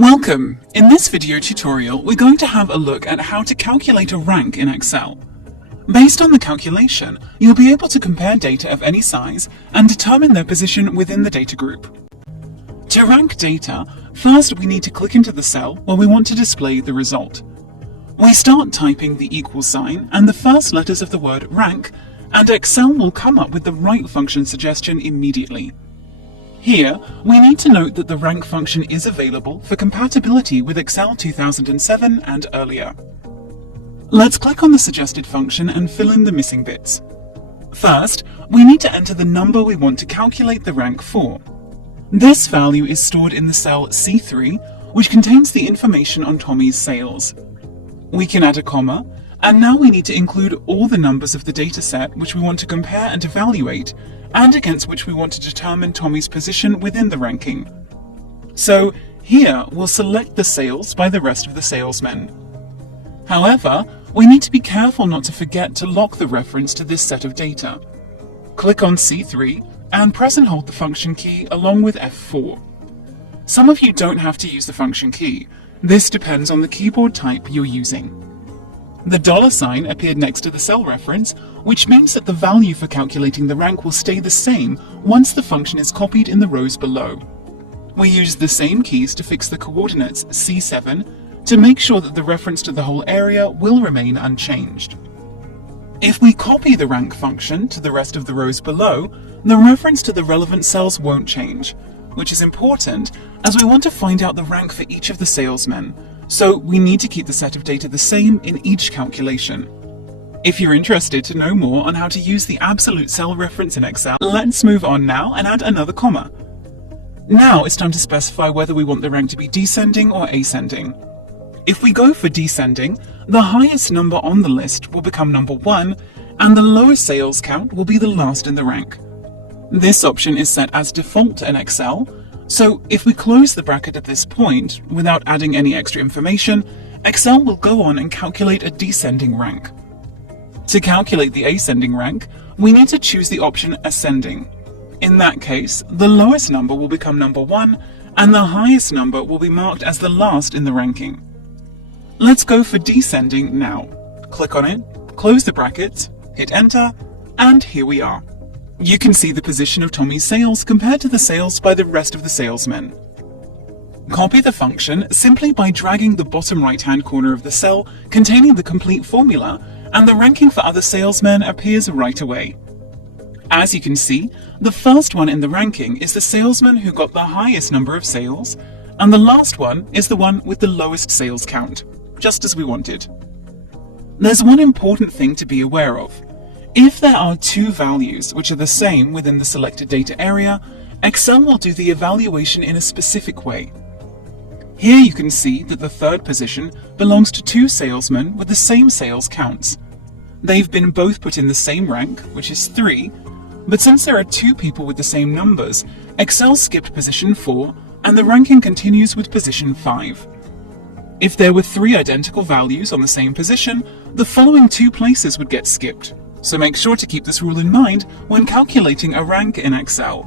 Welcome! In this video tutorial, we're going to have a look at how to calculate a rank in Excel. Based on the calculation, you'll be able to compare data of any size and determine their position within the data group. To rank data, first we need to click into the cell where we want to display the result. We start typing the equal sign and the first letters of the word rank, and Excel will come up with the right function suggestion immediately. Here, we need to note that the rank function is available for compatibility with Excel 2007 and earlier. Let's click on the suggested function and fill in the missing bits. First, we need to enter the number we want to calculate the rank for. This value is stored in the cell C3, which contains the information on Tommy's sales. We can add a comma, and now we need to include all the numbers of the dataset which we want to compare and evaluate, and against which we want to determine Tommy's position within the ranking. So here we'll select the sales by the rest of the salesmen. However, we need to be careful not to forget to lock the reference to this set of data. Click on C3 and press and hold the function key along with F4. Some of you don't have to use the function key. This depends on the keyboard type you're using. The $sign appeared next to the cell reference, which means that the value for calculating the rank will stay the same once the function is copied in the rows below. We use the same keys to fix the coordinates C7 to make sure that the reference to the whole area will remain unchanged. If we copy the rank function to the rest of the rows below, the reference to the relevant cells won't change, which is important as we want to find out the rank for each of the salesmen. So we need to keep the set of data the same in each calculation. If you're interested to know more on how to use the absolute cell reference in Excel, let's move on now and add another comma. Now it's time to specify whether we want the rank to be descending or ascending. If we go for descending, the highest number on the list will become number 1, and the lowest sales count will be the last in the rank. This option is set as default in Excel, so if we close the bracket at this point, without adding any extra information, Excel will go on and calculate a descending rank. To calculate the ascending rank, we need to choose the option ascending. In that case, the lowest number will become number 1, and the highest number will be marked as the last in the ranking. Let's go for descending now. Click on it, close the brackets, hit enter, and here we are. You can see the position of Tommy's sales compared to the sales by the rest of the salesmen. Copy the function simply by dragging the bottom right-hand corner of the cell containing the complete formula, and the ranking for other salesmen appears right away. As you can see, the first one in the ranking is the salesman who got the highest number of sales, and the last one is the one with the lowest sales count, just as we wanted. There's one important thing to be aware of. If there are two values which are the same within the selected data area, Excel will do the evaluation in a specific way. Here you can see that the third position belongs to two salesmen with the same sales counts. They've been both put in the same rank, which is 3, but since there are two people with the same numbers, Excel skipped position 4 and the ranking continues with position 5. If there were 3 identical values on the same position, the following 2 places would get skipped. So make sure to keep this rule in mind when calculating a rank in Excel.